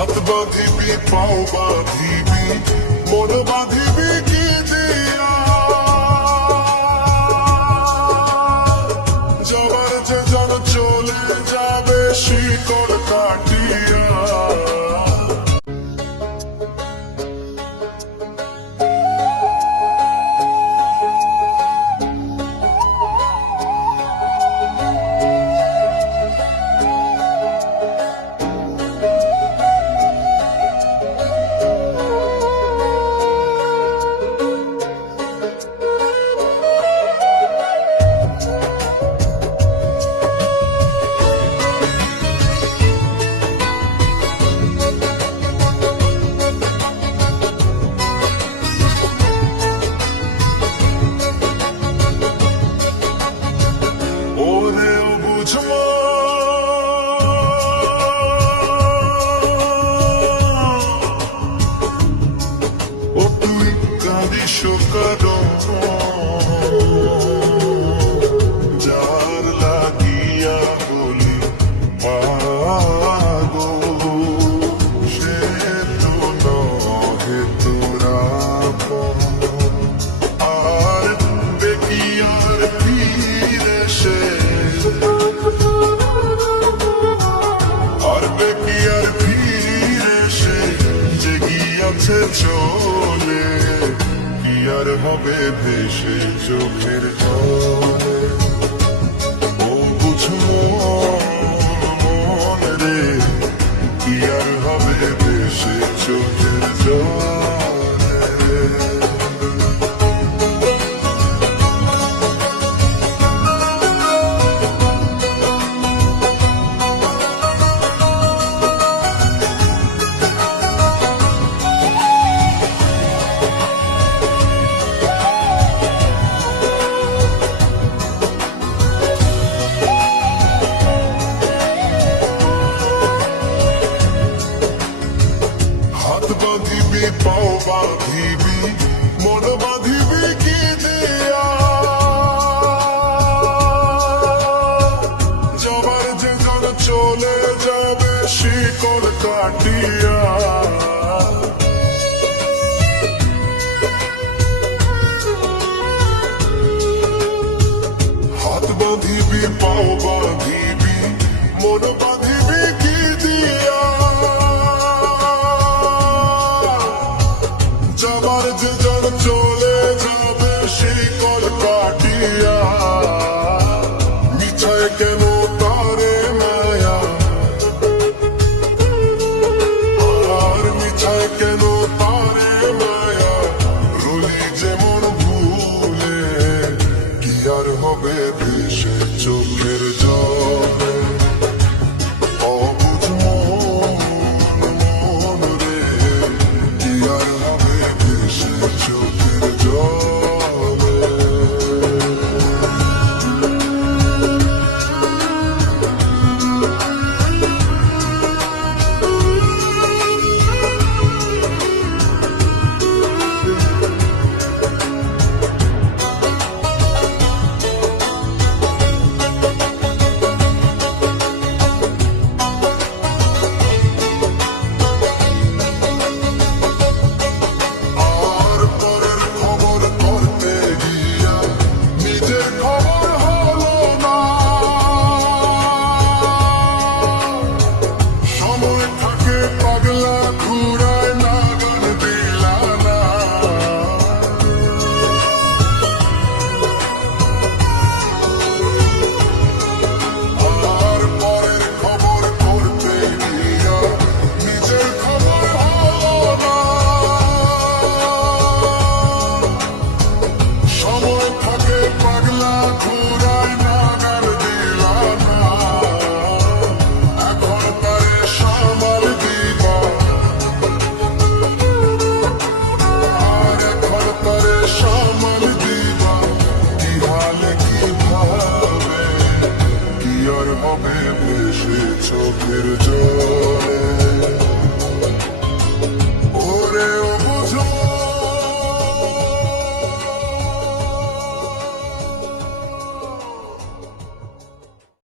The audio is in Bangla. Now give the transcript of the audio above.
হাত বাঁধিবি পাও বাঁধিবি মন বাঁধিবি কি দিয়া যাবার যে জন চলে যাবে শিকড় কাটিয়া যার লাগিয়া বলি পাগো সে তো নহে তোরা আর বেকিয়ার ফিরে সে আর বেকিয়ার ফিরে সে যে গিয়াছে চলে আর হবে ভেসে চোখের জলে ও বুঝো মন রে কি আর হবে ভেসে চোখের জলে পাও বাঁধিবি মন বাঁধিবি কি দিয়া যাবার যে জন চলে যাবে শিকড় কাটিয়া হাত বাঁধিবি পাও বাঁধিবি মন বাঁধিবি কি দিয়া যাবার যে জন চলে যাবে শিকড় কাটিয়া মিছায় কেন তারে মায়া আর মিছায় কেন তারে মায়া রুলি যেমন ভুলে কি আর হবে ভেসে চোখের জলে অবুঝ মন রে কি আর হবে চোখের জলে হবে ভেসে চোখের জলে ওরে